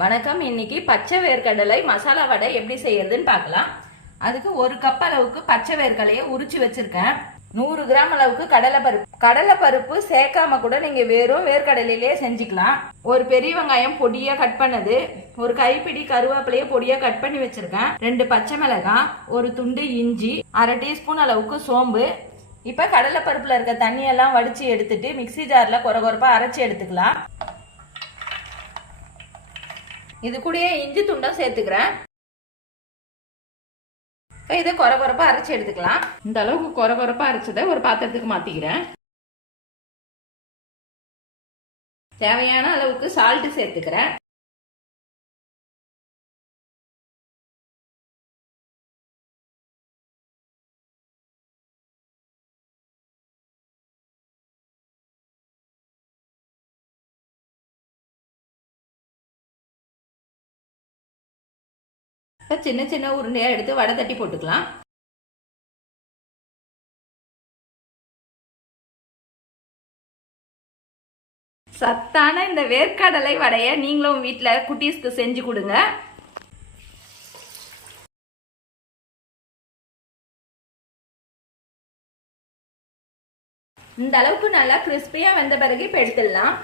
வணக்கம். இன்னைக்கு பச்சை வேர்க்கடலை மசாலா வடை எப்படி செய்யறதுன்னு பார்க்கலாம். அதுக்கு 1 கப் அளவுக்கு பச்சை வேர்க்கடலையை உரிச்சு வச்சிருக்கேன். 100 கிராம் அளவுக்கு கடலைப்பருப்பு சேர்க்காம கூட நீங்க வெறும் வேர்க்கடலையிலே செஞ்சுக்கலாம். ஒரு பெரிய வெங்காயம் பொடியா கட் பண்ணது, ஒரு கைப்பிடி கருவேப்பிலையை பொடியா கட் பண்ணி வச்சிருக்கேன். 2 பச்சை மிளகாய், ஒரு துண்டு இஞ்சி, 1/2 டீஸ்பூன் அளவுக்கு சோம்பு. இப்ப கடலைப்பருப்புல இருக்க தண்ணியெல்லாம் வடிச்சு எடுத்துட்டு மிக்சி ஜார்ல கொரகொரப்பா அரைச்சி எடுத்துக்கலாம். இது கூடயே இஞ்சி துண்டம் சேர்த்துக்கிறேன். இதை கொரகொரப்பா அரைச்சி எடுத்துக்கலாம். இந்த அளவுக்கு கொரகொரப்பா அரைச்சதை ஒரு பாத்திரத்துக்கு மாத்திக்கிறேன். தேவையான அளவுக்கு சால்ட் சேர்த்துக்கிறேன். சின்ன சின்ன உருண்டையா எடுத்து வடை தட்டி போட்டுக்கலாம். சத்தான இந்த வேர்க்கடலை வடையை நீங்களும் வீட்டில் குட்டீஸ்க்கு செஞ்சு கொடுங்க. இந்த அளவுக்கு நல்லா கிறிஸ்பியா வந்த பிறகு இப்போ எடுத்துடலாம்.